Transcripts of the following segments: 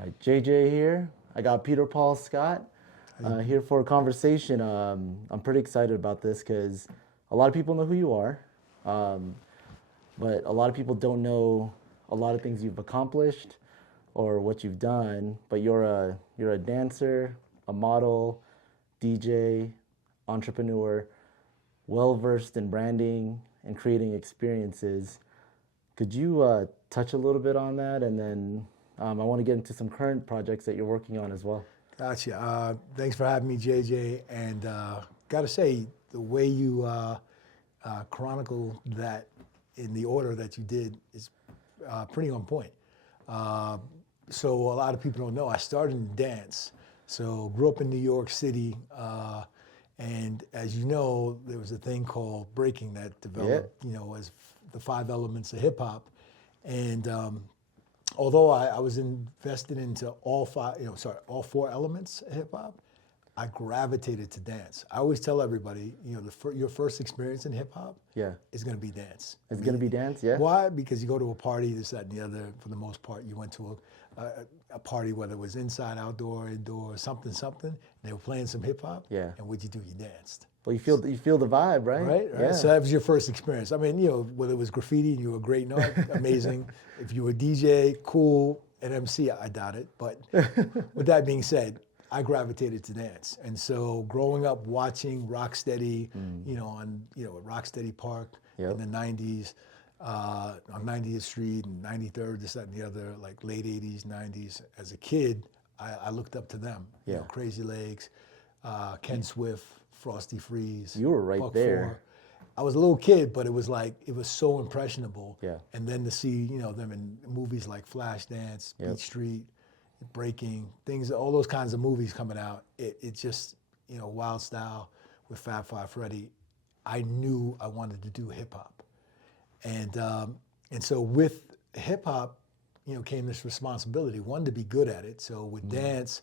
right, JJ here. I got Peter Paul Scott here for a conversation. I'm pretty excited about this because a lot of people know who you are, but a lot of people don't know a lot of things you've accomplished or what you've done. But you're a dancer, a model, DJ, entrepreneur, well versed in branding and creating experiences. Could you touch a little bit on that, and then I want to get into some current projects that you're working on as well. Gotcha. Thanks for having me, JJ. And got to say, the way you chronicle that in the order that you did is pretty on point. So a lot of people don't know, I started in dance. So grew up in New York City. And as you know, there was a thing called breaking that developed, as the 5 elements of hip hop. And although I was invested into all 4 elements of hip hop, I gravitated to dance. I always tell everybody, your first experience in hip hop is going to be dance. It's going to be dance, yeah. Why? Because you go to a party, this, that, and the other. For the most part, you went to a party, whether it was inside, outdoor, indoor, something. And they were playing some hip hop. Yeah. And what'd you do? You danced. Well, you feel the vibe, right? Right. Yeah. So that was your first experience. I mean, whether it was graffiti and you were great in art, amazing. If you were a DJ, cool. An MC, I doubt it. But with that being said, I gravitated to dance. And so growing up watching Rocksteady, on Rocksteady Park in the 90s, on 90th Street and 93rd, this, that, and the other, like late 80s, 90s. As a kid, I looked up to them. Crazy Legs, Ken Swift, Frosty Freeze. You were right Buck there. 4. I was a little kid, but it was so impressionable. Yeah. And then to see, them in movies like Flashdance, Beat Street, Breaking, things, all those kinds of movies coming out, it just, Wild Style with Fab Five Freddy, I knew I wanted to do hip hop. And so with hip hop, came this responsibility, one, to be good at it. So with dance,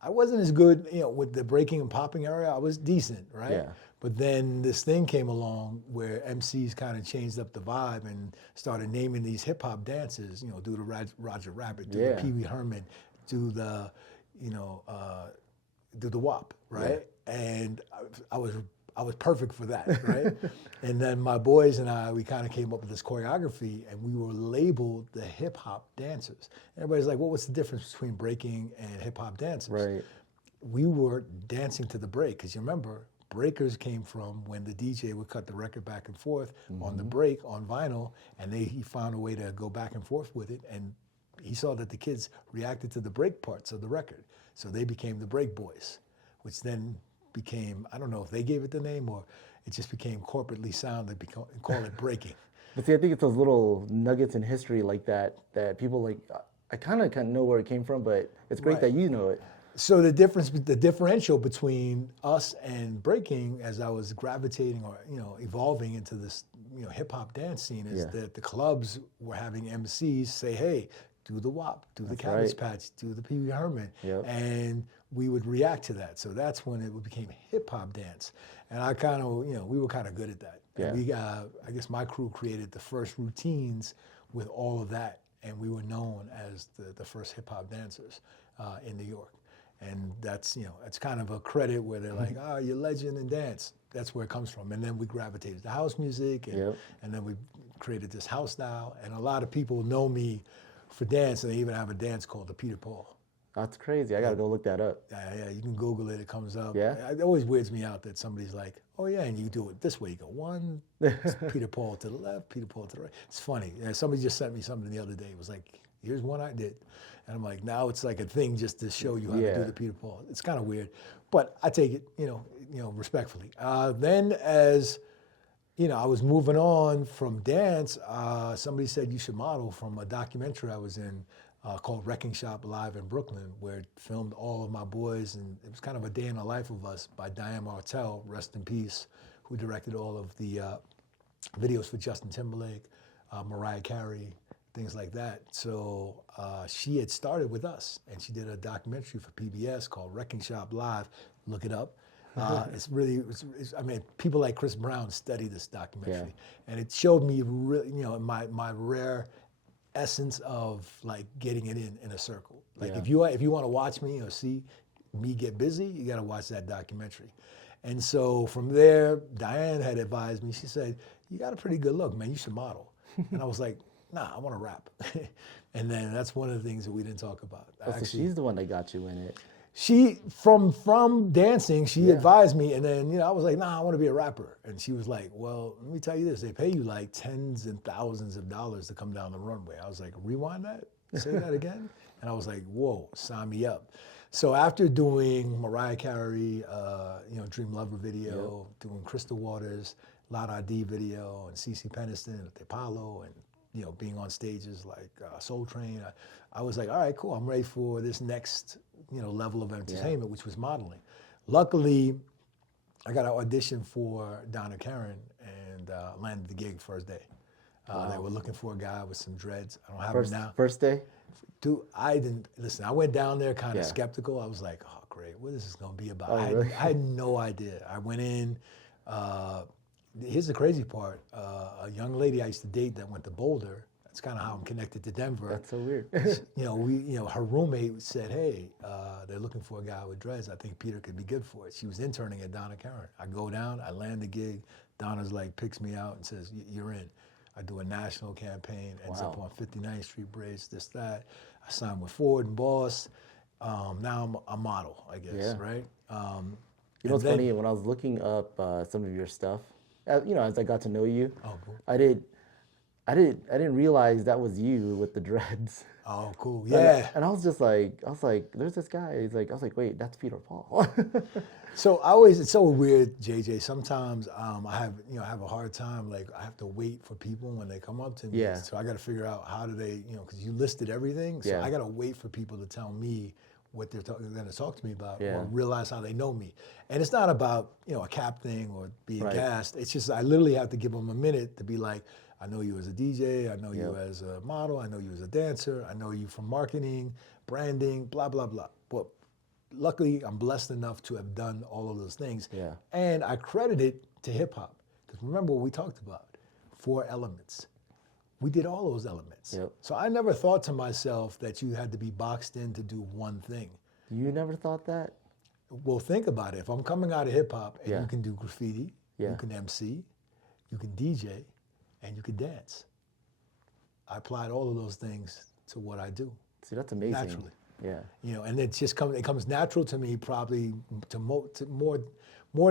I wasn't as good, with the breaking and popping area, I was decent, right? Yeah. But then this thing came along where MCs kind of changed up the vibe and started naming these hip hop dances, do the Roger Rabbit, do the Pee Wee Herman, do the, do the WAP, right? Yeah. And I was perfect for that, right? And then my boys and I, we kind of came up with this choreography, and we were labeled the hip hop dancers. Everybody's like, well, what's the difference between breaking and hip hop dancers? Right. We were dancing to the break, because you remember, breakers came from when the DJ would cut the record back and forth on the break on vinyl, and he found a way to go back and forth with it, and he saw that the kids reacted to the break parts of the record. So they became the Break Boys, which then became, I don't know if they gave it the name or it just became corporately sound, they call it breaking. But see, I think it's those little nuggets in history like that people like, I kind of know where it came from, but it's great that you know it. So the differential between us and breaking, as I was gravitating or evolving into this hip hop dance scene, is that the clubs were having MCs say, "Hey, do the WAP, do the Cabbage Patch, do the Pee Wee Herman," and we would react to that. So that's when it became hip hop dance, and I kind of we were kind of good at that. Yeah. And we I guess my crew created the first routines with all of that, and we were known as the first hip hop dancers in New York. And that's, it's kind of a credit where they're like, you're legend in dance. That's where it comes from. And then we gravitated to house music, and then we created this house style. And a lot of people know me for dance, and they even have a dance called the Peter Paul. That's crazy. I got to go look that up. Yeah, you can Google it. It comes up. Yeah. It always weirds me out that somebody's like, oh, yeah, and you do it this way. You go, one, Peter Paul to the left, Peter Paul to the right. It's funny. Somebody just sent me something the other day. It was like, here's one I did. And I'm like, now it's like a thing just to show you how to do the Peter Paul. It's kind of weird, but I take it, respectfully. Then as, I was moving on from dance, somebody said you should model from a documentary I was in called Wrecking Shop Live in Brooklyn, where it filmed all of my boys, and it was kind of a day in the life of us by Diane Martell, rest in peace, who directed all of the videos for Justin Timberlake, Mariah Carey, things like that. So she had started with us, and she did a documentary for PBS called Wrecking Shop Live. Look it up. It's really, I mean, people like Chris Brown study this documentary, and it showed me really, my rare essence of like getting it in a circle. Like Yeah. if you want to watch me or see me get busy, you got to watch that documentary. And so from there, Diane had advised me. She said, "You got a pretty good look, man. You should model." And I was like, "Nah, I want to rap." And then that's one of the things that we didn't talk about. Oh, so she's the one that got you in it. She from dancing, she Yeah. advised me, and then I was like, "Nah, I want to be a rapper." And she was like, "Well, let me tell you this: they pay you like tens and thousands of dollars to come down the runway." I was like, "Rewind that, say that again," and I was like, "Whoa, sign me up." So after doing Mariah Carey, Dream Lover video, doing Crystal Waters, Loud ID video, and CeCe Peniston at the Apollo, and being on stages like Soul Train, I was like, all right, cool. I'm ready for this next level of entertainment, which was modeling. Luckily, I got an audition for Donna Karan and landed the gig first day. They were looking for a guy with some dreads. I don't have him now. First day? Dude, I didn't listen. I went down there kind of skeptical. I was like, "Oh, great! What is this going to be about?" Really? I had no idea. I went in. Here's the crazy part: a young lady I used to date that went to Boulder. That's kind of how I'm connected to Denver. That's so weird. Her roommate said, "Hey, they're looking for a guy with dreads. I think Peter could be good for it." She was interning at Donna Karan. I go down. I land the gig. Donna's like picks me out and says, "You're in." I do a national campaign, ends up on 59th Street Bridge, this, that. I signed with Ford and Boss. Now I'm a model, I guess, right? You know what's funny? When I was looking up some of your stuff, as I got to know you, cool. I didn't realize that was you with the dreads. Oh, cool. Yeah. And I was like, there's this guy. I was like, wait, that's Peter Paul. So it's so weird, JJ. Sometimes I have a hard time. Like I have to wait for people when they come up to me. Yeah. So I got to figure out how do they, because you listed everything. So I got to wait for people to tell me what they're going to talk to me about, or realize how they know me. And it's not about a cap thing or being gassed. It's just I literally have to give them a minute to be like, I know you as a DJ. I know you as a model. I know you as a dancer. I know you from marketing, branding, blah blah blah. But luckily, I'm blessed enough to have done all of those things. Yeah. And I credit it to hip hop. Because remember what we talked about, 4 elements. We did all those elements. Yep. So I never thought to myself that you had to be boxed in to do one thing. You never thought that? Well, think about it. If I'm coming out of hip hop and you can do graffiti, Yeah. you can MC, you can DJ, and you can dance. I applied all of those things to what I do. See, that's amazing. Naturally. Yeah. And it just comes natural to me, probably to more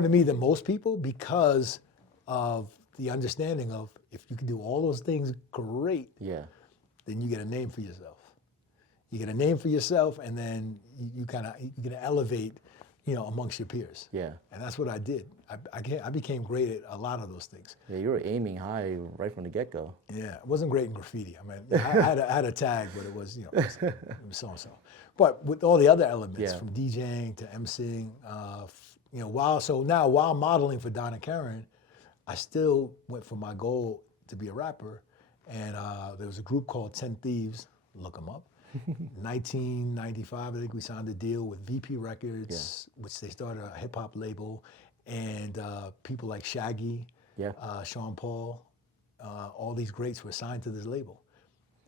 to me than most people, because of the understanding of if you can do all those things great, Yeah. then you get a name for yourself. You get a name for yourself, and then you can elevate, amongst your peers. Yeah. And that's what I did. I became great at a lot of those things. Yeah, you were aiming high right from the get-go. Yeah, I wasn't great in graffiti. I mean, I had a tag, but it was, it was so-and-so. But with all the other elements, from DJing to emceeing, while modeling for Donna Karan, I still went for my goal to be a rapper. And there was a group called 10 Thieves, look them up. 1995, I think we signed a deal with VP Records, which they started a hip hop label, and people like Shaggy, Sean Paul, all these greats were signed to this label.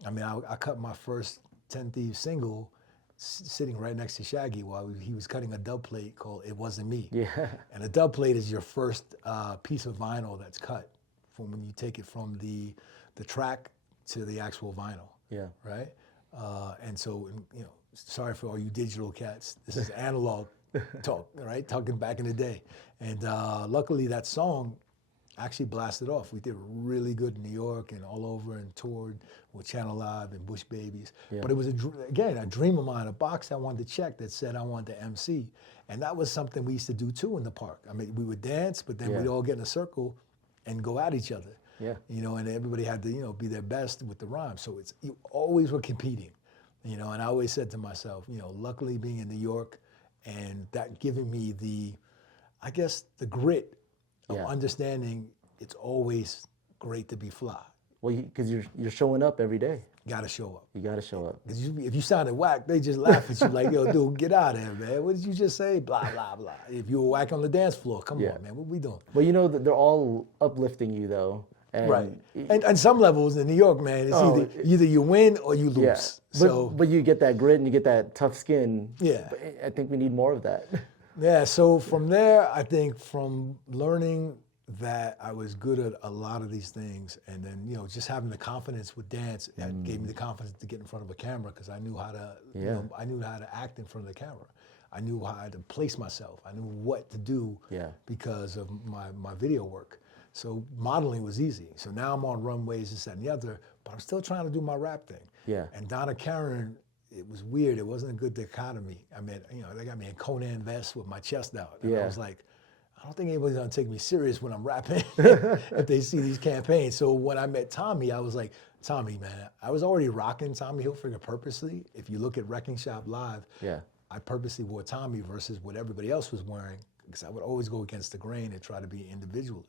I mean, I cut my first 10 Thieves single sitting right next to Shaggy while he was cutting a dub plate called It Wasn't Me. Yeah. And a dub plate is your first piece of vinyl that's cut from when you take it from the track to the actual vinyl. Yeah. Right? And so, sorry for all you digital cats. This is analog talk, right? Talking back in the day. And luckily that song actually blasted off. We did really good in New York and all over, and toured with Channel Live and Bush Babies. Yeah. But it was, a dream of mine, a box I wanted to check that said I wanted to MC. And that was something we used to do too in the park. I mean, we would dance, but then we'd all get in a circle and go at each other. Yeah. And everybody had to, be their best with the rhyme. So you always were competing, and I always said to myself, luckily being in New York and that giving me the grit of understanding it's always great to be fly. Well, because you're showing up every day. Got to show up. You got to show up. Because if you sounded whack, they just laugh at you like, yo, dude, get out of here, man. What did you just say? Blah, blah, blah. If you were whack on the dance floor, come on, man. What we doing? Well, they're all uplifting you, though. And right. And some levels in New York, man, it's either you win or you lose. Yeah. But you get that grit and you get that tough skin. Yeah. I think we need more of that. Yeah, so from there, I think from learning that I was good at a lot of these things, and then, you know, just having the confidence with dance, that gave me the confidence to get in front of a camera, because I knew how to, you know, I knew how to act in front of the camera. I knew how to place myself. I knew what to do because of my video work. So modeling was easy. So now I'm on runways, this, that, and the other, but I'm still trying to do my rap thing. Yeah. And Donna Karen, it was weird. It wasn't a good dichotomy. I mean, you know, they got me in Conan vest with my chest out. And I was like, I don't think anybody's gonna take me serious when I'm rapping if they see these campaigns. So when I met Tommy, I was like, Tommy, man, I was already rocking Tommy Hilfiger purposely. If you look at Wrecking Shop Live, I purposely wore Tommy versus what everybody else was wearing, because I would always go against the grain and try to be individual.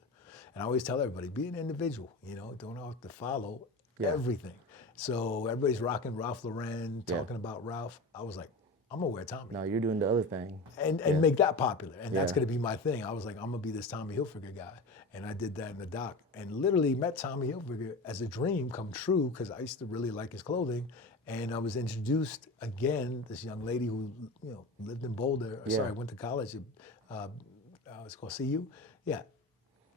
And I always tell everybody, be an individual, you know, don't have to follow everything. So everybody's rocking Ralph Lauren, talking about Ralph. I was like, I'm gonna wear Tommy. No, you're doing the other thing. And make that popular. And that's gonna be my thing. I was like, I'm gonna be this Tommy Hilfiger guy. And I did that in the doc. And literally met Tommy Hilfiger as a dream come true, because I used to really like his clothing. And I was introduced again, this young lady who, you know, lived in Boulder, sorry, went to college, it's called CU. Yeah,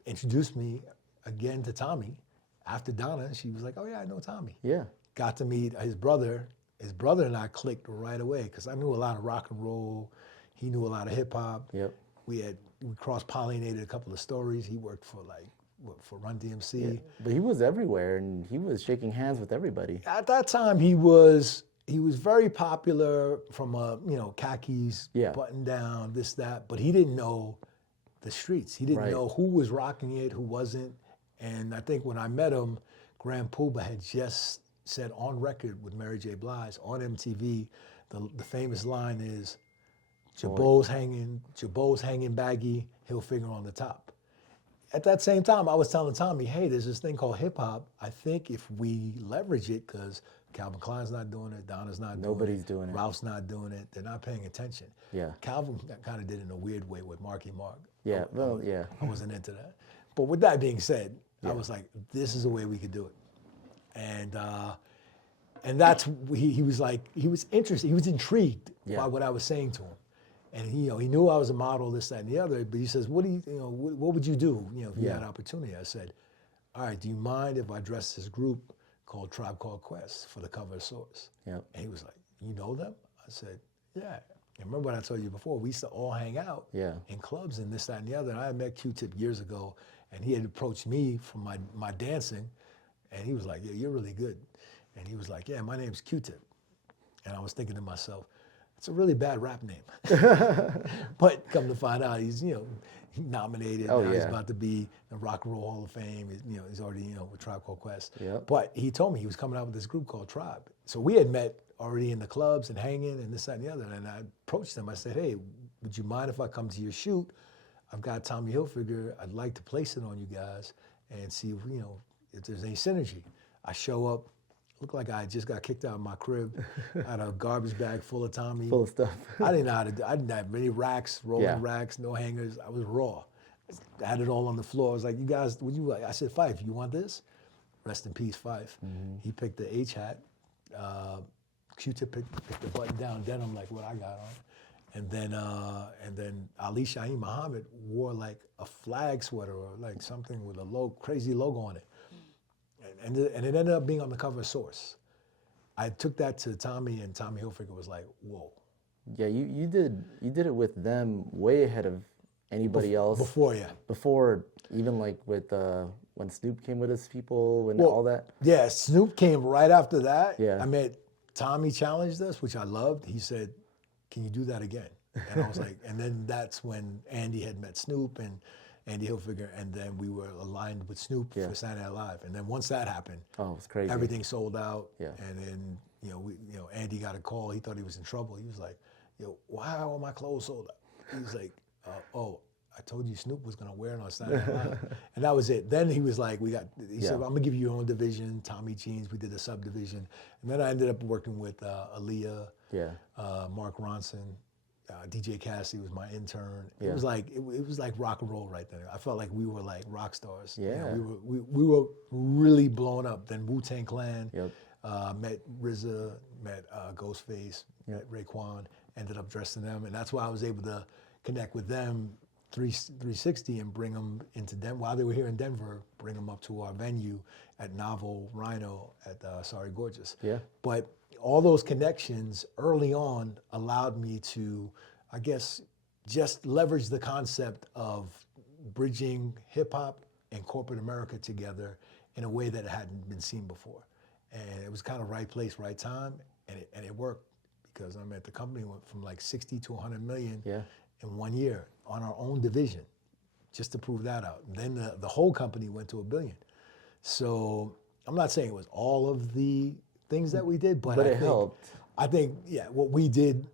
introduced me again to Tommy. After Donna, she was like, oh yeah, I know Tommy. Yeah. Got to meet his brother. His brother and I clicked right away, because I knew a lot of rock and roll. He knew a lot of hip hop. Yep. We cross-pollinated a couple of stories. He worked for for Run DMC. Yeah. But he was everywhere, and he was shaking hands with everybody. At that time, he was very popular from a, you know, khakis, button down, this, that, but he didn't know the streets. He didn't know who was rocking it, who wasn't. And I think when I met him, Grand Poobah had just said on record with Mary J. Blige on MTV, the famous line is, Jabot's hanging baggy, Hilfiger on the top. At that same time, I was telling Tommy, hey, there's this thing called hip hop. I think if we leverage it, because Calvin Klein's not doing it, Donna's not doing it. Nobody's doing it. Ralph's not doing it. They're not paying attention. Yeah. Calvin kind of did it in a weird way with Marky Mark. Yeah, I wasn't into that. But with that being said, I was like, this is a way we could do it. And that's, he was like, he was interested, he was intrigued by what I was saying to him. And he, you know, he knew I was a model, this, that, and the other, but he says, what would you do, you know, if you had an opportunity? I said, all right, do you mind if I dress this group called Tribe Called Quest for the cover of Source? And he was like, you know them? I said, yeah. And remember what I told you before, we used to all hang out in clubs and this, that, and the other. And I had met Q-Tip years ago, and he had approached me from my dancing, and he was like, yeah, you're really good. And he was like, yeah, my name's Q-Tip. And I was thinking to myself, it's a really bad rap name. But come to find out, he's, you know, nominated. Now he's about to be in the Rock and Roll Hall of Fame. You know, he's already, you know, with Tribe Called Quest. But he told me he was coming out with this group called Tribe. So we had met already in the clubs and hanging and this, that, and the other. And I approached him. I said, hey, would you mind if I come to your shoot? I've got Tommy Hilfiger. I'd like to place it on you guys and see if, you know, if there's any synergy. I show up. Looked like I just got kicked out of my crib. I had a garbage bag full of Tommy. Full of stuff. I didn't know how to do. I didn't have many racks, rolling racks, no hangers. I was raw. I had it all on the floor. I was like, you guys, would you like? I said, Fife, you want this? Rest in peace, Fife. He picked the H hat. Q-Tip picked the button down denim like what I got on. And then Ali Shaheed Muhammad wore like a flag sweater or like something with a crazy logo on it. And it ended up being on the cover of Source. I took that to Tommy, and Tommy Hilfiger was like, whoa. Yeah, you did it with them way ahead of anybody else. Before even like with when Snoop came with his people and all that. Yeah, Snoop came right after that. Yeah. I met Tommy challenged us, which I loved. He said, can you do that again? And I was like, and then that's when Andy had met Snoop and Andy Hilfiger, and then we were aligned with Snoop for Saturday Night Live. And then once that happened, it was crazy. Everything sold out. Yeah. And then Andy got a call. He thought he was in trouble. He was like, "Yo, why are all my clothes sold out?" He was like, "Oh, I told you Snoop was gonna wear it on Saturday Night Live." And that was it. Then he was like, he said, "I'm gonna give you your own division, Tommy Jeans." We did a subdivision, and then I ended up working with Aaliyah, Mark Ronson. DJ Cassie was my intern. Yeah. It was like rock and roll right there. I felt like we were like rock stars. Yeah, we were really blown up. Then Wu-Tang Clan. Yep. Met RZA, met Ghostface, met Raekwon, ended up dressing them, and that's why I was able to connect with them 360 and bring them into Denver. While they were here in Denver, bring them up to our venue at Novel Rhino at Sorry Gorgeous. Yeah. But all those connections early on allowed me to, I guess, just leverage the concept of bridging hip hop and corporate America together in a way that hadn't been seen before. And it was kind of right place, right time, and it worked because the company went from like 60 to 100 million in 1 year on our own division, just to prove that out. And then the whole company went to $1 billion. So I'm not saying it was all of the things that we did, but it helped. I think, what we did,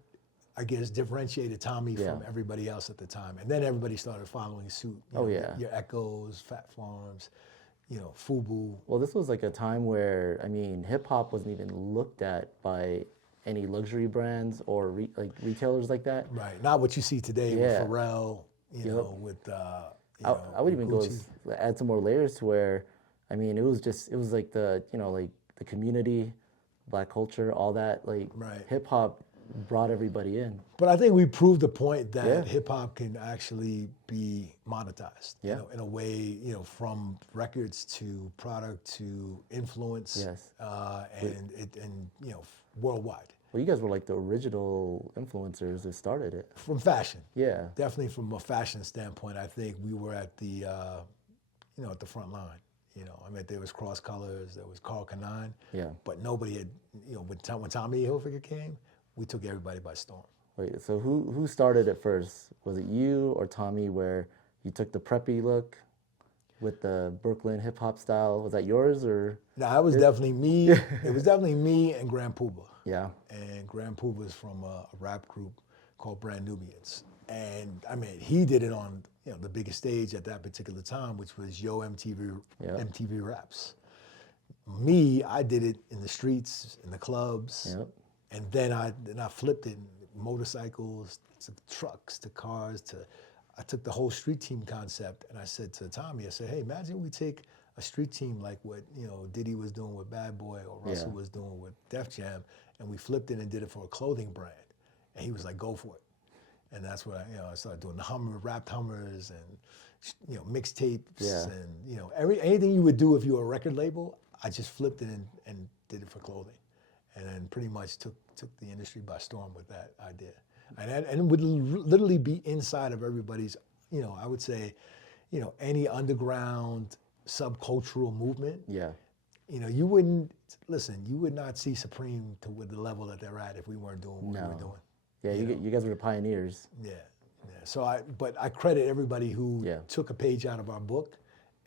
I guess, differentiated Tommy from everybody else at the time. And then everybody started following suit. Your Echoes, Fat Farms, FUBU. Well, this was like a time where, hip hop wasn't even looked at by any luxury brands or retailers like that. Right, not what you see today with Pharrell, with I would even go add some more layers to where, it was like the, like the community, Black culture, all that, hip hop brought everybody in. But I think we proved the point that hip hop can actually be monetized, in a way, from records to product to influence, and worldwide. Well, you guys were like the original influencers that started it. From fashion. Yeah. Definitely from a fashion standpoint, I think we were at the, at the front line. There was Cross Colors, there was Carl Kanine, but nobody had, when Tommy Hilfiger came, we took everybody by storm. Wait, so who started it first? Was it you or Tommy where you took the preppy look with the Brooklyn hip hop style? Was that yours or? No, it was definitely me. It was definitely me and Grand Puba. Yeah. And Grand Puba is from a rap group called Brand Nubians. And he did it on the biggest stage at that particular time, which was Yo MTV Raps. Me, I did it in the streets, in the clubs. Yep. And then I flipped it, motorcycles, to trucks, to cars, I took the whole street team concept and I said to Tommy, I said, hey, imagine we take a street team like what, Diddy was doing with Bad Boy or Russell was doing with Def Jam, and we flipped it and did it for a clothing brand. And he was like, go for it. And that's what I started doing the wrapped Hummers and, mixtapes and, anything you would do if you were a record label, I just flipped it and did it for clothing. And then pretty much took the industry by storm with that idea. And it would literally be inside of everybody's, I would say, any underground subcultural movement. Yeah. You would not see Supreme with the level that they're at if we weren't doing what we were doing. Yeah, you guys were the pioneers. Yeah. So I credit everybody who took a page out of our book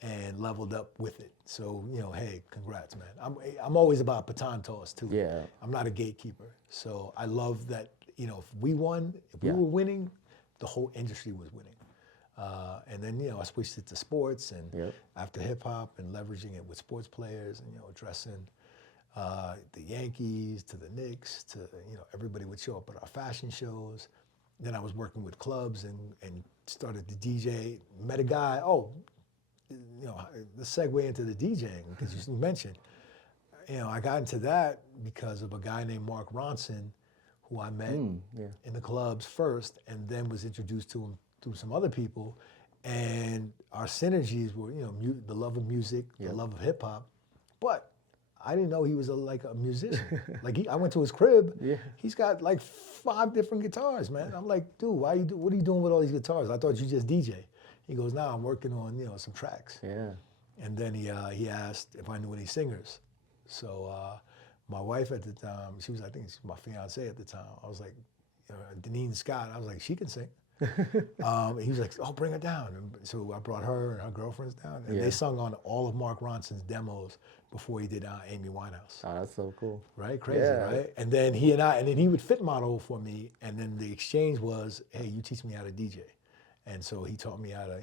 and leveled up with it. So, hey, congrats, man. I'm always about baton toss too. Yeah. I'm not a gatekeeper. So I love that, if we won, if we were winning, the whole industry was winning. And then, I switched it to sports and after hip hop and leveraging it with sports players and, addressing the Yankees to the Knicks to, everybody would show up at our fashion shows. Then I was working with clubs and started to DJ. Met a guy, the segue into the DJing, because you mentioned, I got into that because of a guy named Mark Ronson, who I met in the clubs first, and then was introduced to him through some other people. And our synergies were, the love of music, the love of hip hop. But I didn't know he was a musician. I went to his crib. Yeah. He's got 5 different guitars, man. I'm like, dude, what are you doing with all these guitars? I thought you just DJ. He goes, nah, I'm working on, some tracks. Yeah. And then he asked if I knew any singers. So my wife at the time, I think she was my fiance at the time. I was like, Deneen Scott. I was like, she can sing. He was like, oh, bring her down. And so I brought her and her girlfriends down, and they sung on all of Mark Ronson's demos before he did Amy Winehouse. Oh, that's so cool. Right? Crazy, right? And then he would fit model for me, and then the exchange was, hey, you teach me how to DJ. And so he taught me how to,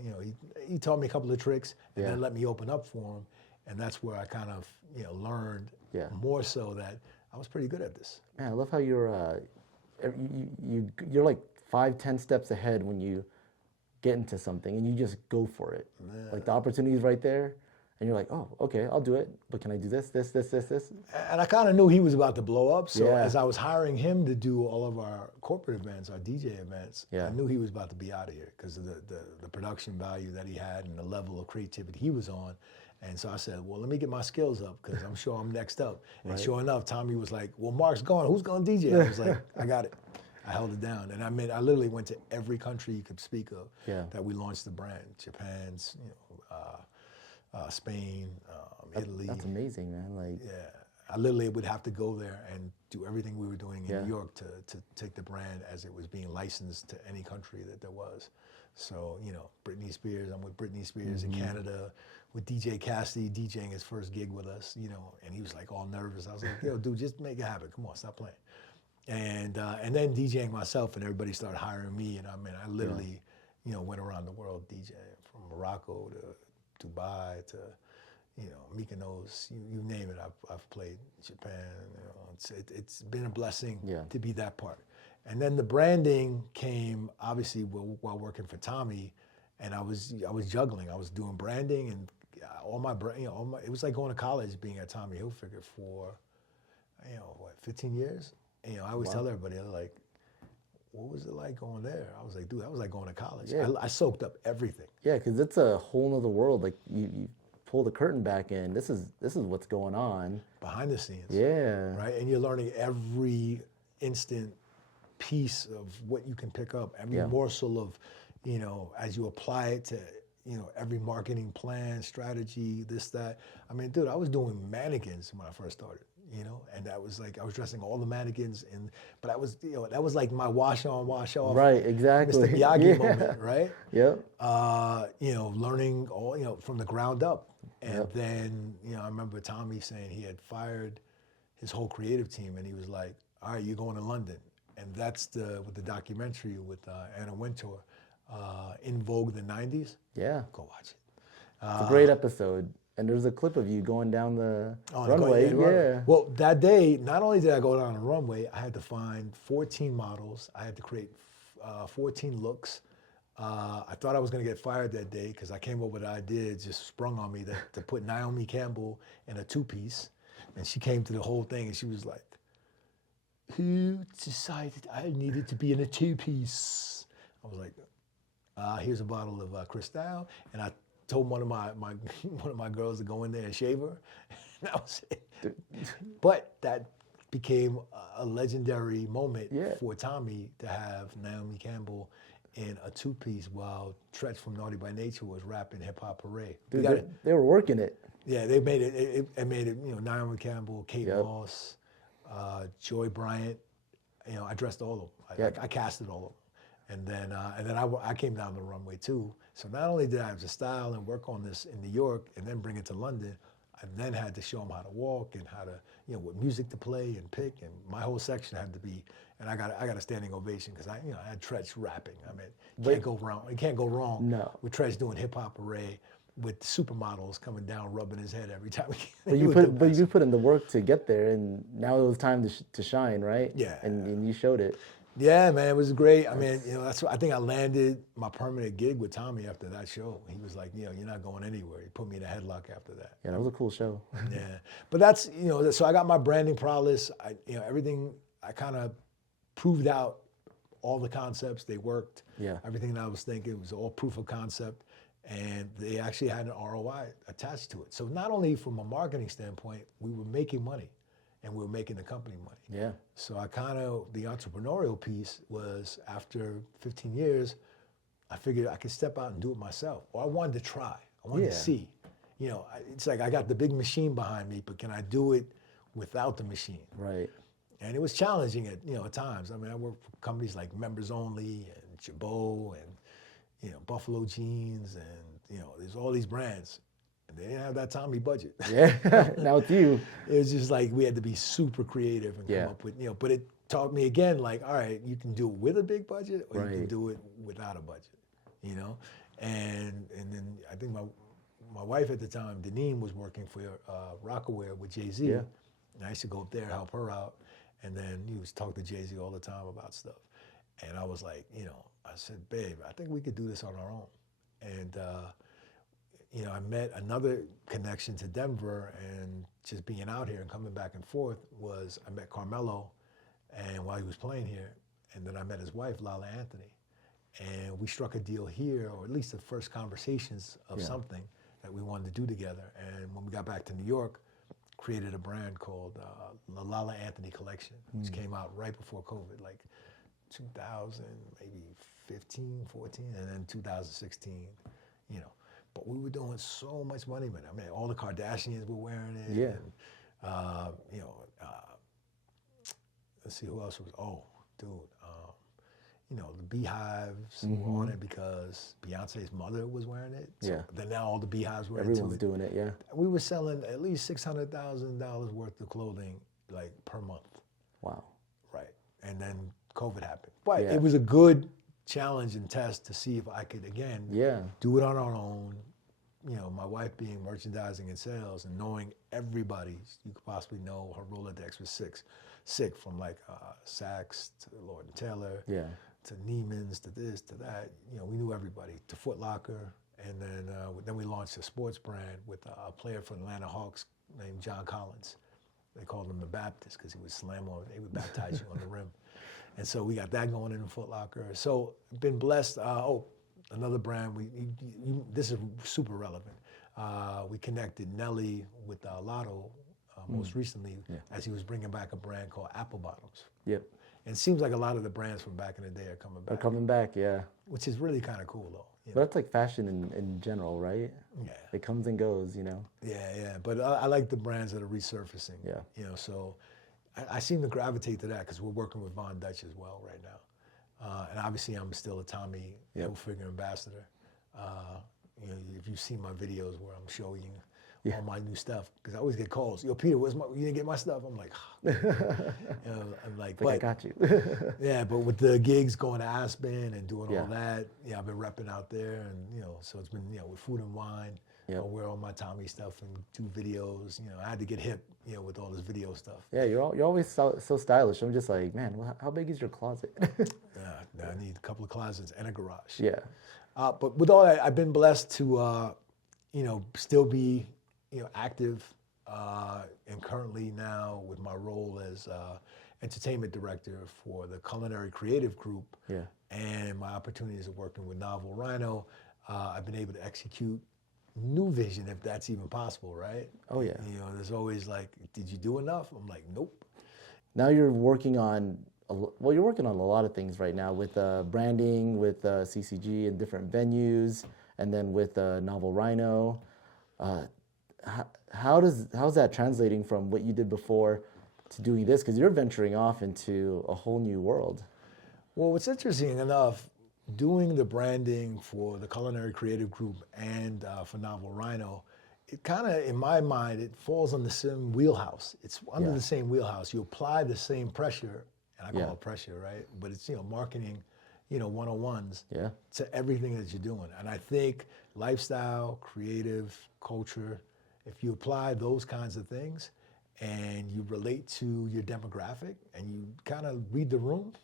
he taught me a couple of tricks, and then let me open up for him. And that's where I kind of, learned more so that I was pretty good at this. Man, I love how you're 5-10 steps ahead when you get into something and you just go for it. The opportunity's right there. and you're like, oh, okay, I'll do it, but can I do this, this, this, this, this? And I kind of knew he was about to blow up. So Yeah. as I was hiring him to do all of our corporate events, our DJ events, Yeah. I knew he was about to be out of here because of the production value that he had and the level of creativity he was on. And so I said, well, let me get my skills up because I'm sure I'm next up. And Right. sure enough, Tommy was like, well, Mark's gone. Who's going to DJ? I was like, I got it. I held it down. And I mean, I literally went to every country you could speak of Yeah. that we launched the brand. Japan's, Spain, Italy. That's amazing, man. Like, Yeah, I literally would have to go there and do everything we were doing in Yeah. New York to take the brand as it was being licensed to any country that there was. So, Britney Spears, I'm with Britney Spears in Canada, with DJ Cassidy DJing his first gig with us, and he was like all nervous. I was like, yo, dude, just make it happen. Come on, stop playing. And then DJing myself, and everybody started hiring me. And I mean, I literally, went around the world DJing from Morocco to Dubai to, Mykonos, you name it. I've played Japan. It's been a blessing Yeah. to be that part. And then the branding came obviously while working for Tommy, and I was juggling. I was doing branding and all my it was like going to college being at Tommy Hilfiger for 15 years. I always tell everybody, they're like, what was it like going there? I was like, dude, that was like going to college. Yeah. I soaked up everything. yeah, because it's a whole nother world. Like, you pull the curtain back in. This is what's going on. Behind the scenes. Yeah. Right? And you're learning every instant piece of what you can pick up, every Yeah. morsel of, as you apply it to, every marketing plan, strategy, this, that. I mean, dude, I was doing mannequins when I first started, and that was like, I was dressing all the mannequins, but that was, that was like my wash on, wash off. Right, exactly. Mr. Miyagi Yeah. moment, right? Yep. Learning all, from the ground up. And Yep. then, I remember Tommy saying he had fired his whole creative team, and he was like, all right, you're going to London. And that's with the documentary with Anna Wintour, In Vogue the 90s. Yeah. Go watch it. It's a great episode. And there's a clip of you going down the runway. Yeah. Well, that day, not only did I go down the runway, I had to find 14 models. I had to create 14 looks. I thought I was going to get fired that day because I came up with an idea, it just sprung on me to put Naomi Campbell in a two-piece. And she came to the whole thing and she was like, who decided I needed to be in a two-piece? I was like, here's a bottle of Cristal. And I told one of my girls to go in there and shave her. And that was it. But that became a legendary moment Yeah. for Tommy to have Naomi Campbell in a two-piece while Tretch from Naughty by Nature was rapping Hip Hop Hooray. Dude, they were working it. Yeah, they made it. It made it. Naomi Campbell, Kate Yep. Moss, Joy Bryant. I dressed all of them. Yep. I casted all of them, and then I came down the runway too. So not only did I have to style and work on this in New York, and then bring it to London, I then had to show them how to walk and how to, what music to play and pick, and my whole section had to be. And I got a standing ovation because I had Tretch rapping. I mean, you can't go wrong. No. With Tretch doing Hip Hop Hooray, with supermodels coming down, rubbing his head every time. But you put in the work to get there, and now it was time to shine, right? Yeah. And you showed it. Yeah, man, it was great. I mean, that's what I think I landed my permanent gig with Tommy after that show. He was like, you're not going anywhere. He put me in a headlock after that. Yeah, that was a cool show. Yeah, but that's so I got my branding prowess. Everything I kind of proved out all the concepts. They worked. Yeah. Everything that I was thinking was all proof of concept, and they actually had an ROI attached to it. So not only from a marketing standpoint, we were making money, and we were making the company money. Yeah. So the entrepreneurial piece was after 15 years, I figured I could step out and do it myself. Or I wanted to try. I wanted to see. It's like I got the big machine behind me, but can I do it without the machine? Right. And it was challenging at times. I mean, I worked for companies like Members Only and Jabot and, Buffalo Jeans and, there's all these brands. And they didn't have that Tommy budget. Yeah. Now it's you. It was just like we had to be super creative and Yeah. come up with, but it taught me again, like, all right, you can do it with a big budget or you can do it without a budget, And then I think my wife at the time, Deneen, was working for Rockaware with Jay-Z. Yeah. And I used to go up there, help her out. And then he was talk to Jay-Z all the time about stuff. And I was like, I said, babe, I think we could do this on our own. And I met another connection to Denver, and just being out here and coming back and forth was I met Carmelo, and while he was playing here, and then I met his wife, Lala Anthony, and we struck a deal here, or at least the first conversations of something that we wanted to do together. And when we got back to New York, created a brand called the Lala Anthony Collection, which came out right before COVID, like 2000, maybe 15, 14, and then 2016, But we were doing so much money with it. I mean, all the Kardashians were wearing it. Yeah. And, let's see who else was. Oh, dude. The Beehives were on it because Beyonce's mother was wearing it. So then now all the Beehives were into it. Everyone's doing it, yeah. We were selling at least $600,000 worth of clothing, like, per month. Wow. Right. And then COVID happened. But it was a good challenge and test to see if I could, again, do it on our own. My wife being merchandising and sales and knowing everybody you could possibly know. Her Rolodex was sick from like Saks to Lord & Taylor to Neiman's to this to that. We knew everybody, to Foot Locker. And then we launched a sports brand with a player for the Atlanta Hawks named John Collins. They called him the Baptist because he would slam on, they would baptize you on the rim. And so we got that going in Foot Locker. So been blessed. Another brand, this is super relevant. We connected Nelly with Lotto most recently as he was bringing back a brand called Apple Bottoms. Yep. And it seems like a lot of the brands from back in the day are coming back. They're coming back, yeah. Which is really kind of cool, though. But that's like fashion in general, right? Yeah. It comes and goes, Yeah. But I like the brands that are resurfacing. Yeah. So I seem to gravitate to that because we're working with Von Dutch as well right now. And obviously I'm still a Tommy Hilfiger ambassador. If you've seen my videos where I'm showing you all my new stuff, because I always get calls. Yo, Peter, you didn't get my stuff? I'm like, I'm like, but I got you. yeah, but with the gigs going to Aspen and doing all that, I've been repping out there, and so it's been with Food and Wine. I'll wear all my Tommy stuff and do videos. I had to get hip, with all this video stuff. Yeah, you're always so stylish. I'm just like, man, how big is your closet? I need a couple of closets and a garage. Yeah. But with all that, I've been blessed to, still be, active, and currently now with my role as entertainment director for the Culinary Creative Group. Yeah. And my opportunities of working with Novel Rhino, I've been able to execute new vision, if that's even possible, right? Oh, yeah. There's always like, did you do enough? I'm like, nope. Now you're working on, you're working on a lot of things right now with branding, with CCG and different venues, and then with Novel Rhino. How's that translating from what you did before to doing this? Because you're venturing off into a whole new world. Well, what's interesting enough, doing the branding for the Culinary Creative Group and for Novel Rhino, it kind of, in my mind, it falls on the same wheelhouse. It's under the same wheelhouse. You apply the same pressure, and I call it pressure, right? But it's, marketing, 101s to everything that you're doing. And I think lifestyle, creative, culture, if you apply those kinds of things and you relate to your demographic and you kind of read the room,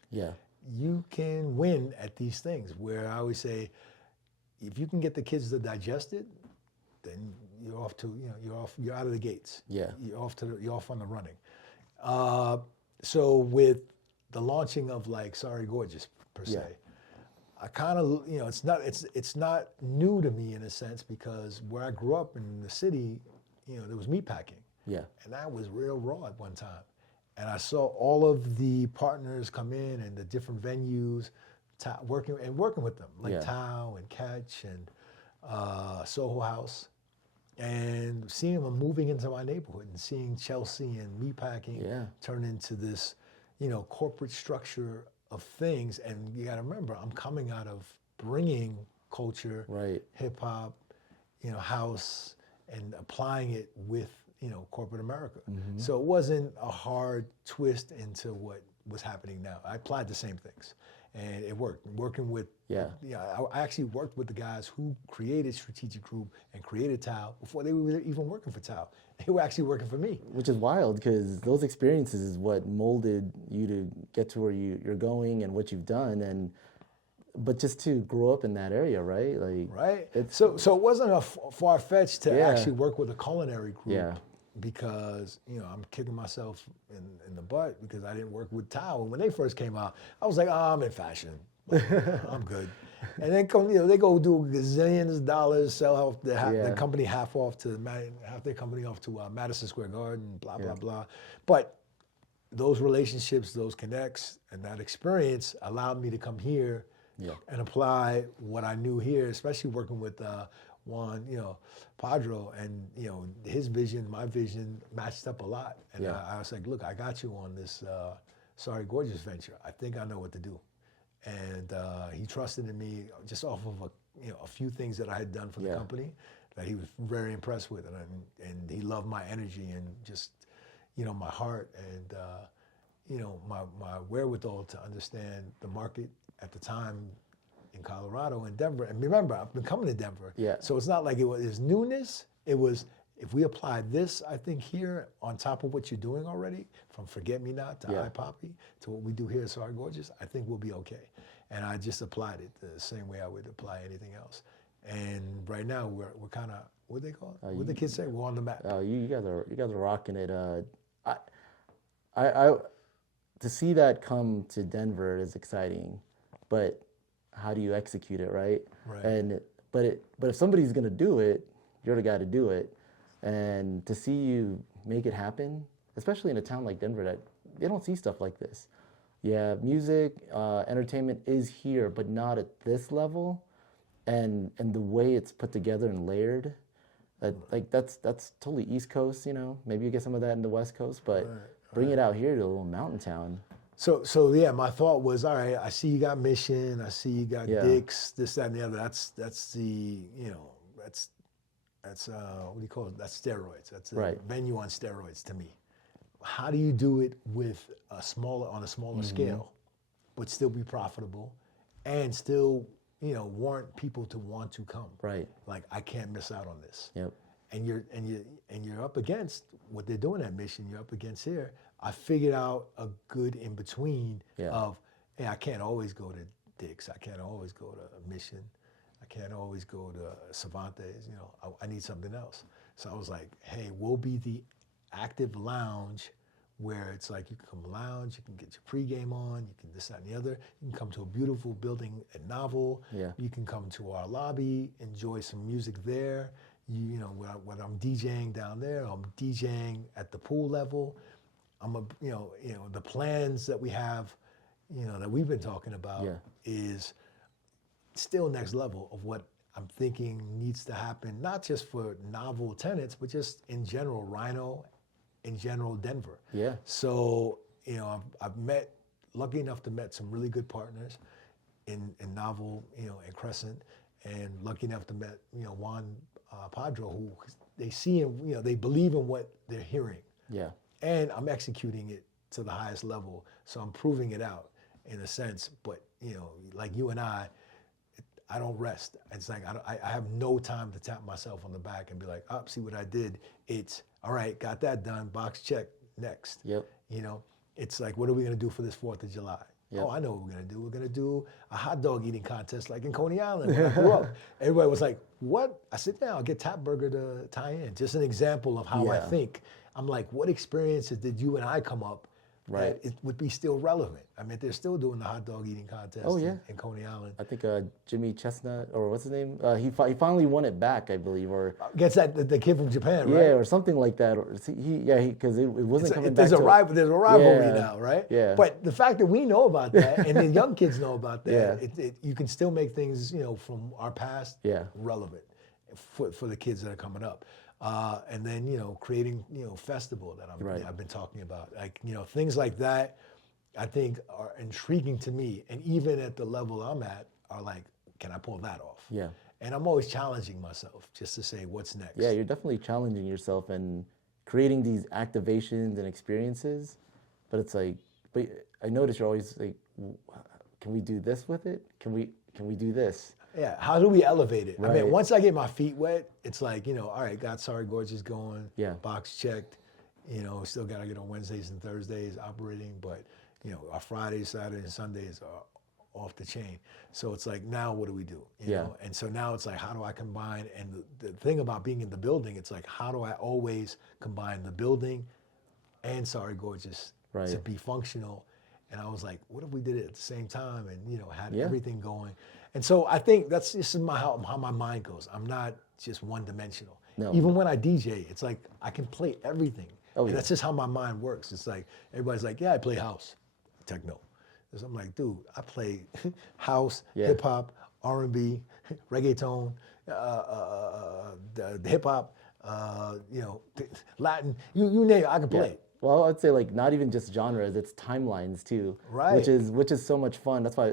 you can win at these things. Where I always say, if you can get the kids to digest it, then you're off to, you're out of the gates. Yeah. You're off on the running. So with the launching of like Sorry Gorgeous per se, I kind of, it's not new to me in a sense, because where I grew up in the city, there was meatpacking. Yeah. And that was real raw at one time. And I saw all of the partners come in and the different venues, working with them, like Tao and Catch and Soho House, and seeing them moving into my neighborhood and seeing Chelsea and meatpacking turn into this, corporate structure of things. And you got to remember, I'm coming out of bringing culture, hip hop, house, and applying it with corporate America. Mm-hmm. So it wasn't a hard twist into what was happening now. I applied the same things, and it worked. Working with, I actually worked with the guys who created Strategic Group and created Tao before they were even working for Tao. They were actually working for me. Which is wild, because those experiences is what molded you to get to where you're going and what you've done. And but just to grow up in that area, right? Like, right? it's So it wasn't a far-fetched to Yeah. actually work with a culinary group. Yeah. Because, I'm kicking myself in the butt because I didn't work with Tao. And when they first came out, I was like, I'm in fashion. Like, I'm good. And then they go do gazillions of dollars, sell off the company half their company off to Madison Square Garden, blah, blah, blah. But those relationships, those connects, and that experience allowed me to come here and apply what I knew here, especially working with Juan, Padro, and his vision, my vision matched up a lot. And I was like, look, I got you on this Sorry Gorgeous venture. I think I know what to do. And he trusted in me just off of a few things that I had done for the company that he was very impressed with, and he loved my energy and just my heart and my wherewithal to understand the market at the time in Colorado and Denver. And remember, I've been coming to Denver. Yeah. So it's not like it was newness. It was, if we apply this, I think here on top of what you're doing already, from Forget Me Not to High Poppy to what we do here at Sorry Gorgeous, I think we'll be okay. And I just applied it the same way I would apply anything else. And right now we're kind of, what they call it? What the kids say? We're on the map. You guys are rocking it. I to see that come to Denver is exciting, but how do you execute it, right? Right. But if somebody's gonna do it, you're the guy to do it. And to see you make it happen, especially in a town like Denver that they don't see stuff like this. Yeah, music, entertainment is here, but not at this level. And the way it's put together and layered, that's totally East Coast, Maybe you get some of that in the West Coast, but bring it out here to a little mountain town. So yeah, my thought was, all right, I see you got Mission, I see you got Dick's, this, that, and the other. That's the, that's what do you call it? That's steroids. That's a venue on steroids to me. How do you do it with on a smaller scale, but still be profitable and still, warrant people to want to come? Right. Like, I can't miss out on this. Yep. And you're up against what they're doing at Mission. You're up against here. I figured out a good in between of, hey, I can't always go to Dick's. I can't always go to Mission. I can't always go to Cervantes. I need something else. So I was like, hey, we'll be the active lounge where it's like you can come lounge, you can get your pregame on, you can this, that, and the other. You can come to a beautiful building at Novel. Yeah. You can come to our lobby, enjoy some music there. When I'm DJing down there, I'm DJing at the pool level. The plans that we have, that we've been talking about is still next level of what I'm thinking needs to happen, not just for Novel tenants, but just in general, Rhino, in general, Denver. Yeah. So, I've lucky enough to met some really good partners in Novel, and Crescent, and lucky enough to met, Juan Padro, who they see him, they believe in what they're hearing. Yeah. And I'm executing it to the highest level. So I'm proving it out in a sense, but like you and I don't rest. It's like, I have no time to tap myself on the back and be like, oh, see what I did. It's, all right, got that done, box check, next. Yep. It's like, what are we gonna do for this 4th of July? Yep. Oh, I know what we're gonna do. We're gonna do a hot dog eating contest like in Coney Island when I grew up. Everybody was like, what? I said, yeah, I'll get Tap Burger to tie in. Just an example of how I think. I'm like, what experiences did you and I come up that it would be still relevant? I mean, they're still doing the hot dog eating contest in Coney Island. I think Jimmy Chestnut, or what's his name? He finally won it back, I believe, or gets the kid from Japan, right? Yeah, or something like that. Or because it wasn't coming back. There's a rivalry now, right? Yeah. But the fact that we know about that and the young kids know about that, you can still make things from our past relevant for the kids that are coming up. And then, creating, festival that I've been talking about. Like, things like that, I think are intriguing to me. And even at the level I'm at, are like, can I pull that off? Yeah. And I'm always challenging myself just to say, what's next? Yeah, you're definitely challenging yourself and creating these activations and experiences. But it's like, but I notice you're always like, can we do this with it? Can we do this? Yeah, how do we elevate it? Right. I mean, once I get my feet wet, it's like, all right, got Sorry Gorgeous going, box checked, still got to get on Wednesdays and Thursdays operating, but, our Fridays, Saturdays, and Sundays are off the chain. So it's like, now what do we do? You know? And so now it's like, how do I combine? And the thing about being in the building, it's like, how do I always combine the building and Sorry Gorgeous to be functional? And I was like, what if we did it at the same time and, you know, had everything going? And so I think this is how my mind goes. I'm not just one dimensional. No. Even when I DJ, it's like I can play everything. And that's just how my mind works. It's like, everybody's like, yeah, I play house, techno. So I'm like, dude, I play house, hip hop, R&B, reggaeton, the hip hop, you know, Latin, you name it, I can play. Yeah. Well, I'd say like not even just genres, it's timelines too. Right. Which is so much fun. That's why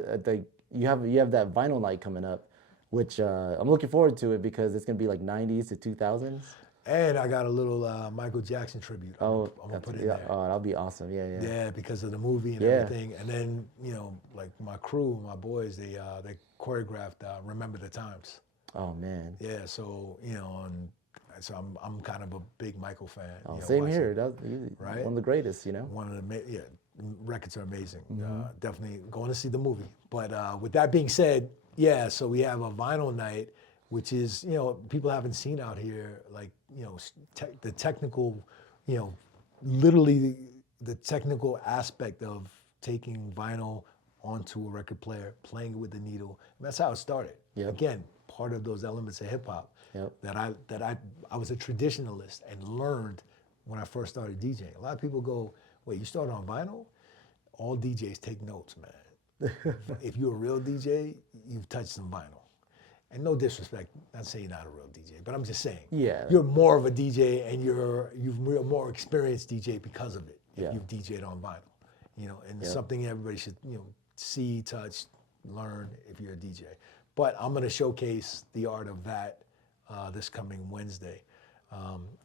you have that vinyl night coming up, which I'm looking forward to it because it's gonna be like 90s to 2000s. And I got a little Michael Jackson tribute. I'm gonna put it in there. Oh, that'll be awesome. Yeah, because of the movie and everything. And then, you know, like my crew, my boys, they choreographed Remember the Times. Oh man. Yeah, so, you know, and so I'm kind of a big Michael fan. Oh, you know, same here. Right? One of the greatest, you know. One of the records are amazing. Definitely going to see the movie. But with that being said, so we have a vinyl night, which is, you know, people haven't seen out here, like, you know, the technical, you know, literally the technical aspect of taking vinyl onto a record player, playing it with the needle. And that's how it started. Again, part of those elements of hip hop that I was a traditionalist and learned when I first started DJing. A lot of people go, wait, you started on vinyl? All DJs take notes, man. If you're a real DJ, you've touched some vinyl. And no disrespect, not saying you're not a real DJ, but I'm just saying, you're more of a DJ and you're more experienced DJ because of it. If you've DJed on vinyl, you know, and it's something everybody should, you know, see, touch, learn if you're a DJ. But I'm going to showcase the art of that this coming Wednesday.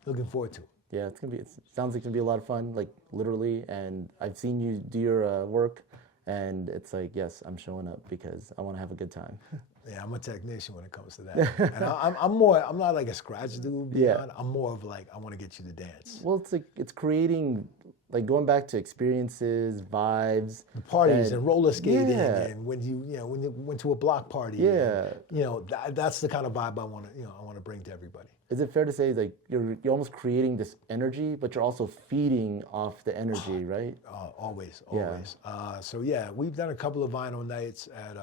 Looking forward to it. Yeah, it sounds like it's gonna be a lot of fun, like literally. And I've seen you do your work, and it's like, yes, I'm showing up because I want to have a good time. Yeah, I'm a technician when it comes to that. And I'm not like a scratch dude. I'm more of like, I want to get you to dance. Well, it's like, it's creating, like going back to experiences, vibes. The parties and roller skating and when you went to a block party. And, you know, that's the kind of vibe I want to bring to everybody. Is it fair to say like you're almost creating this energy, but you're also feeding off the energy, right? Always. So yeah, we've done a couple of vinyl nights at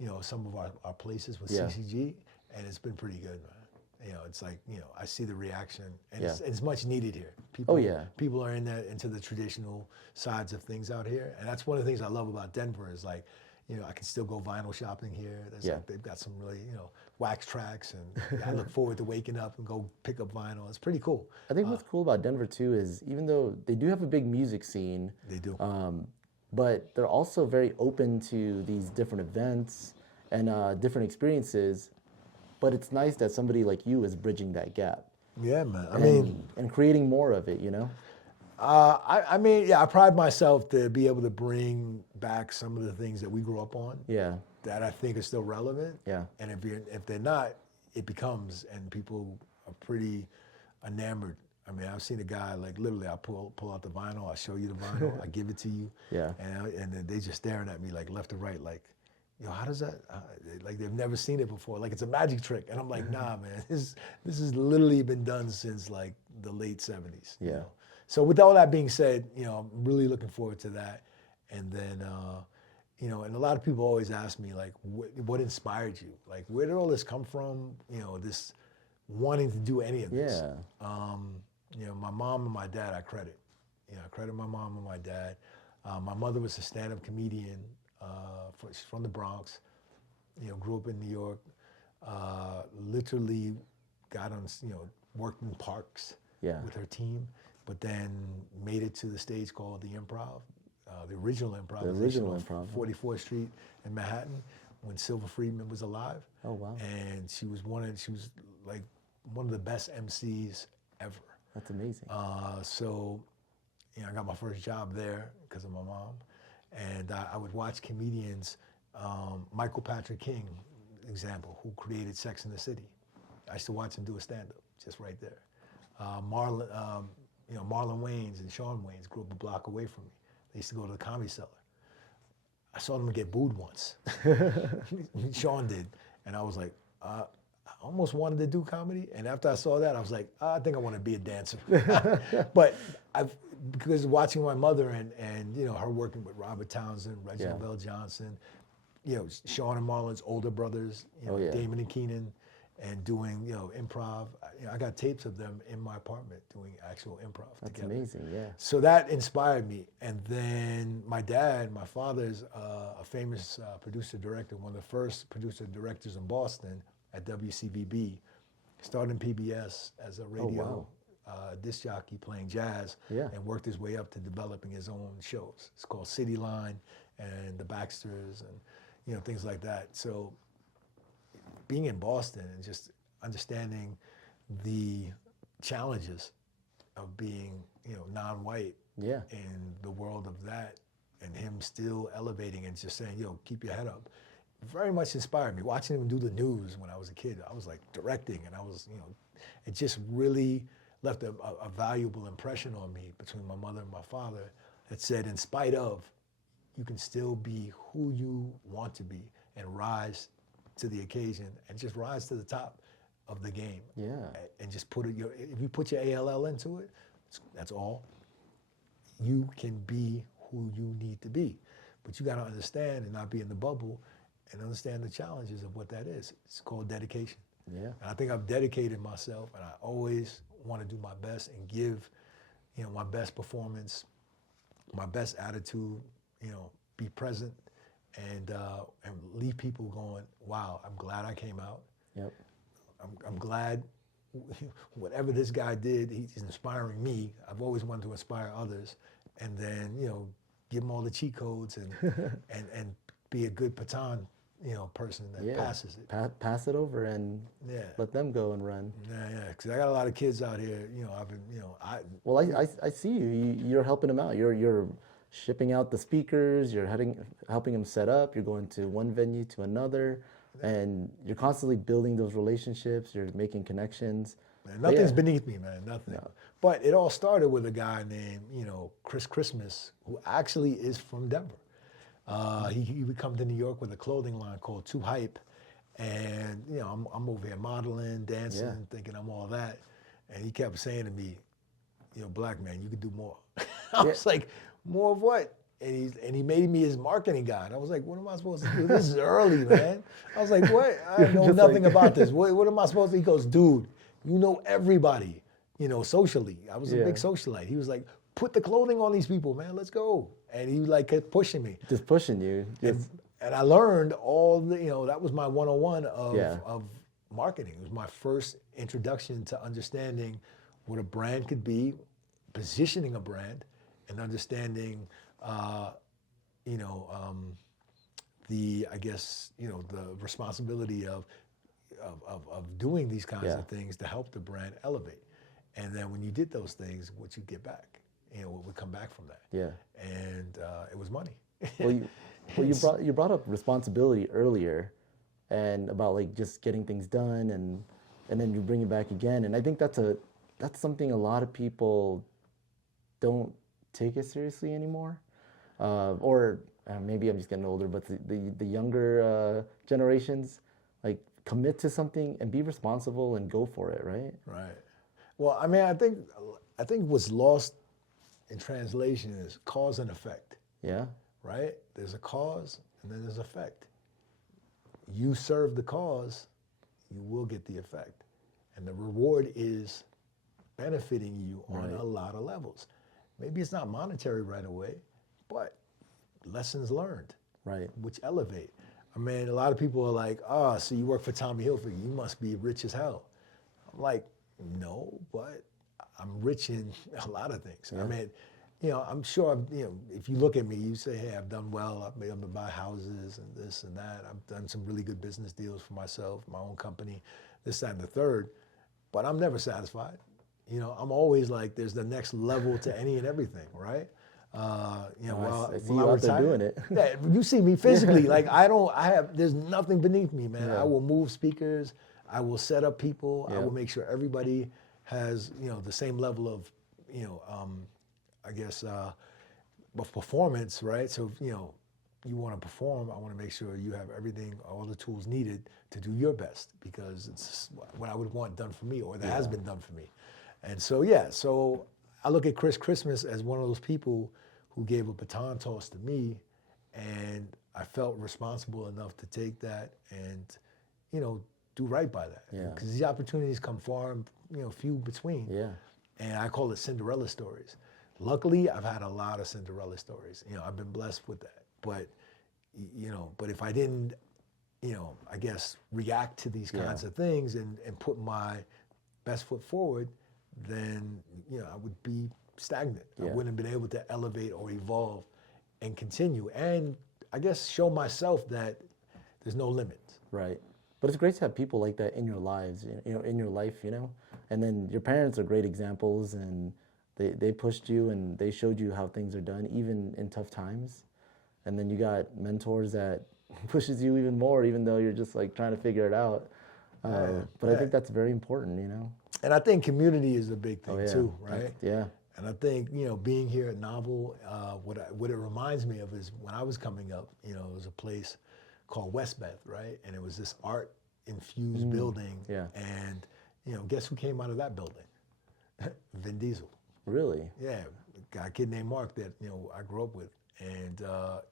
you know, some of our places with CCG, and it's been pretty good, man. You know, it's like, you know, I see the reaction, and it's much needed here. People are into the traditional sides of things out here, and that's one of the things I love about Denver is like, you know, I can still go vinyl shopping here. Like, they've got some really, you know, wax tracks, and I look forward to waking up and go pick up vinyl. It's pretty cool. I think what's cool about Denver too is even though they do have a big music scene, they do. But they're also very open to these different events and different experiences. But it's nice that somebody like you is bridging that gap. Yeah, man. And creating more of it, you know? I pride myself to be able to bring back some of the things that we grew up on. Yeah. That I think are still relevant. Yeah. And if they're not, it becomes, and people are pretty enamored. I mean, I've seen a guy, like, literally, I pull out the vinyl, I show you the vinyl, I give it to you. Yeah. And then they just staring at me, like, left to right, like, yo, how does that, like, they've never seen it before. Like, it's a magic trick. And I'm like, nah, man, this has literally been done since, like, the late 70s. Yeah. You know? So with all that being said, you know, I'm really looking forward to that. And then, you know, and a lot of people always ask me, like, what inspired you? Like, where did all this come from? You know, this wanting to do any of this. Yeah. You know, my mom and my dad, I credit. You know, I credit my mom and my dad. My mother was a stand-up comedian. She's from the Bronx. You know, grew up in New York. Literally got on, you know, worked in parks with her team, but then made it to the stage called the Improv, the original Improv. The original Improv. 44th Street in Manhattan when Silver Friedman was alive. Oh, wow. And she was like one of the best MCs ever. That's amazing. So, you know, I got my first job there because of my mom. And I would watch comedians, Michael Patrick King, example, who created Sex and the City. I used to watch him do a stand-up, just right there. Marlon Wayans and Sean Wayans grew up a block away from me. They used to go to the Comedy Cellar. I saw them get booed once. Sean did. And I was like, I almost wanted to do comedy. And after I saw that, I was like, I think I want to be a dancer. But because watching my mother and you know, her working with Robert Townsend, Reginald Bell Johnson, you know, Sean and Marlon's older brothers, you know, Damon and Keenan, and doing, you know, improv. You know, I got tapes of them in my apartment doing actual improv That's together. amazing, yeah. So that inspired me. And then my dad, my father's a famous producer-director, one of the first producer-directors in Boston at WCVB. Started in PBS as a radio disc jockey playing jazz, and worked his way up to developing his own shows. It's called City Line and The Baxters and, you know, things like that. So being in Boston and just understanding the challenges of being, you know, non-white in the world of that, and him still elevating and just saying, yo, keep your head up, very much inspired me. Watching him do the news when I was a kid, I was like directing, and I was, you know, it just really left a valuable impression on me between my mother and my father that said, in spite of, you can still be who you want to be and rise to the occasion and just rise to the top of the game. Yeah. And just put it, if you put your ALL into it, that's all. You can be who you need to be. But you got to understand and not be in the bubble and understand the challenges of what that is. It's called dedication. Yeah. And I think I've dedicated myself, and I always want to do my best and give, you know, my best performance, my best attitude, you know, be present and leave people going, wow, I'm glad I came out. Yep. I'm glad whatever this guy did, he's inspiring me. I've always wanted to inspire others. And then, you know, give them all the cheat codes and and be a good baton, you know, person that passes it. Pass it over and let them go and run. Yeah, because I got a lot of kids out here, you know, I've been, you know, Well, I see you. You're helping them out. You're shipping out the speakers, you're helping them set up, you're going to one venue to another, and you're constantly building those relationships, you're making connections. Man, nothing's beneath me, man, nothing. No. But it all started with a guy named, you know, Chris Christmas, who actually is from Denver. He would come to New York with a clothing line called Too Hype, and, you know, I'm over here modeling, dancing, thinking I'm all that, and he kept saying to me, you know, black man, you could do more. I was like, more of what? And he made me his marketing guy. And I was like, what am I supposed to do? This is early, man. I was like, what? I know nothing about this. What am I supposed to do? He goes, dude, you know everybody, you know, socially. I was a big socialite. He was like, put the clothing on these people, man. Let's go. And he like kept pushing me. Just pushing you. And I learned all the, you know, that was my 101 of marketing. It was my first introduction to understanding what a brand could be, positioning a brand, and understanding, you know, I guess, you know, the responsibility of doing these kinds of things to help the brand elevate. And then when you did those things, what you get back, you know, what would come back from that. Yeah. And it was money. Well, you brought up responsibility earlier, and about like just getting things done, and then you bring it back again. And I think that's something a lot of people don't take it seriously anymore, or maybe I'm just getting older, but the younger generations, like, commit to something and be responsible and go for it, right? Right. Well, I mean, I think what's lost in translation is cause and effect. Yeah. Right? There's a cause and then there's effect. You serve the cause, you will get the effect. And the reward is benefiting you on a lot of levels. Maybe it's not monetary right away, but lessons learned, which elevate. I mean, a lot of people are like, so you work for Tommy Hilfiger, you must be rich as hell. I'm like, no, but I'm rich in a lot of things. Yeah. I mean, you know, I'm sure, you know, if you look at me, you say, hey, I've done well, I've been able to buy houses and this and that. I've done some really good business deals for myself, my own company, this, that, and the third, but I'm never satisfied. You know, I'm always like, there's the next level to any and everything, right? You know, I see you out there doing it. Yeah, you see me physically, like there's nothing beneath me, man. Yeah. I will move speakers, I will set up people, I will make sure everybody has, you know, the same level of, you know, I guess, of performance, right? So, you know, you want to perform, I want to make sure you have everything, all the tools needed to do your best, because it's what I would want done for me, or that has been done for me. And so, yeah, so I look at Chris Christmas as one of those people who gave a baton toss to me, and I felt responsible enough to take that and, you know, do right by that. Yeah. Because these opportunities come far and, you know, few between. Yeah. And I call it Cinderella stories. Luckily, I've had a lot of Cinderella stories. You know, I've been blessed with that. But, you know, but if I didn't, you know, I guess react to these kinds of things and put my best foot forward, then, you know, I would be stagnant. I wouldn't have been able to elevate or evolve and continue. And I guess show myself that there's no limit. Right. But it's great to have people like that in your lives, you know, in your life, you know. And then your parents are great examples, and they pushed you and they showed you how things are done, even in tough times. And then you got mentors that pushes you even more, even though you're just like trying to figure it out. But I think that's very important, you know. And I think community is a big thing too, right? Yeah. And I think, you know, being here at Novel, what it reminds me of is when I was coming up, you know, it was a place called Westbeth, right? And it was this art-infused building. Yeah. And, you know, guess who came out of that building? Vin Diesel. Really? Yeah, got a kid named Mark that, you know, I grew up with. And,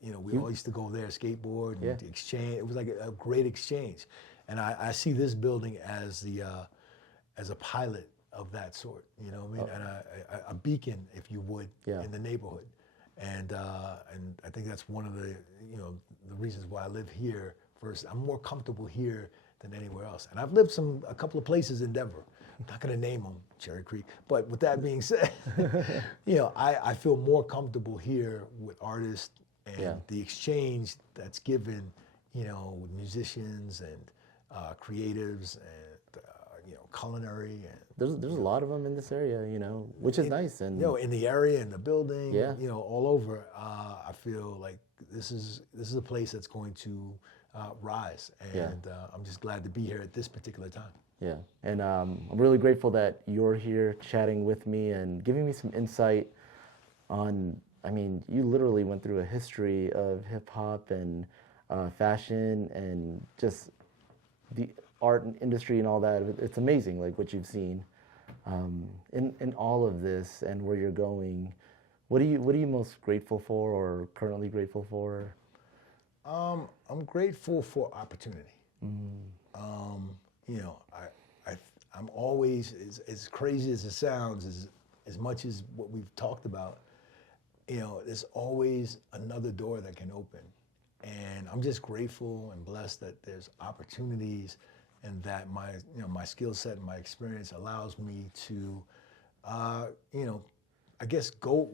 you know, we all used to go there, skateboard, and exchange. It was like a great exchange. And I see this building as a pilot of that sort, you know what I mean? And a beacon, if you would, in the neighborhood. And I think that's one of the, you know, the reasons why I live here. First, I'm more comfortable here than anywhere else. And I've lived a couple of places in Denver. I'm not gonna name them, Cherry Creek. But with that being said, you know, I feel more comfortable here with artists and the exchange that's given, you know, with musicians and creatives and, you know, culinary. And There's a lot of them in this area, you know, which is nice. And you know, in the area, in the building, you know, all over, I feel like this is a place that's going to rise. And I'm just glad to be here at this particular time. Yeah, and I'm really grateful that you're here chatting with me and giving me some insight on, I mean, you literally went through a history of hip hop and fashion and just the art industry and all that. It's amazing, like what you've seen in all of this and where you're going. What are you most grateful for, or currently grateful for? I'm grateful for opportunity. You know, I'm always, as crazy as it sounds, as much as what we've talked about, you know, there's always another door that can open. And I'm just grateful and blessed that there's opportunities, and that my skill set and my experience allows me to, you know, I guess go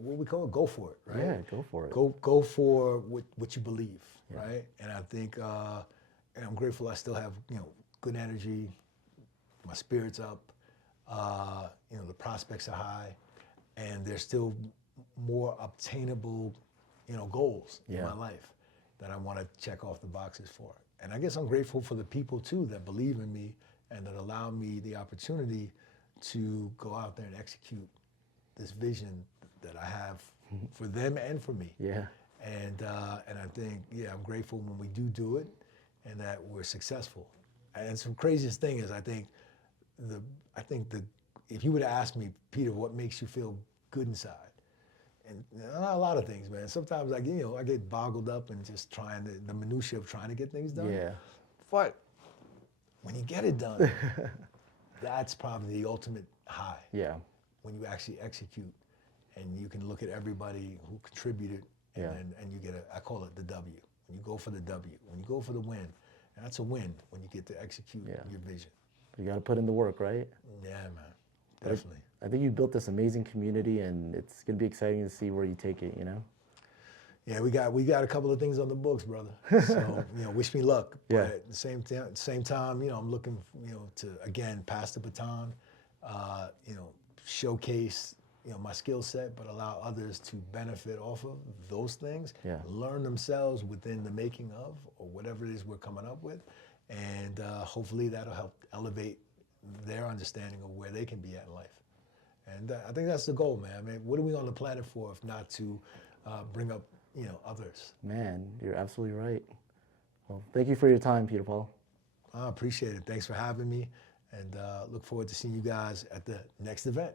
for it, right? Yeah, go for it. Go for what you believe, right? And I think, and I'm grateful I still have, you know, good energy, my spirit's up, you know, the prospects are high, and there's still more obtainable, you know, goals in my life that I want to check off the boxes for. And I guess I'm grateful for the people too that believe in me and that allow me the opportunity to go out there and execute this vision that I have for them and for me. Yeah. And I think, I'm grateful when we do it and that we're successful. And the craziest thing is, I think if you would have asked me, Peter, what makes you feel good inside? And not a lot of things, man. Sometimes I get boggled up and just the minutia of trying to get things done. Yeah. But when you get it done, that's probably the ultimate high. Yeah. When you actually execute and you can look at everybody who contributed and you get I call it the W. When you go for the W, when you go for the win, and that's a win when you get to execute your vision. You got to put in the work, right? Yeah, man. Definitely. I think you built this amazing community, and it's going to be exciting to see where you take it, you know? Yeah, we got a couple of things on the books, brother. So, you know, wish me luck. But at the same time, you know, I'm looking, you know, to, again, pass the baton, you know, showcase, you know, my skill set, but allow others to benefit off of those things, learn themselves within the making of, or whatever it is we're coming up with. And hopefully that'll help elevate their understanding of where they can be at in life. And I think that's the goal, man. I mean, what are we on the planet for if not to bring up, others. Man, you're absolutely right. Well, thank you for your time, Peter Paul. I appreciate it. Thanks for having me, and look forward to seeing you guys at the next event.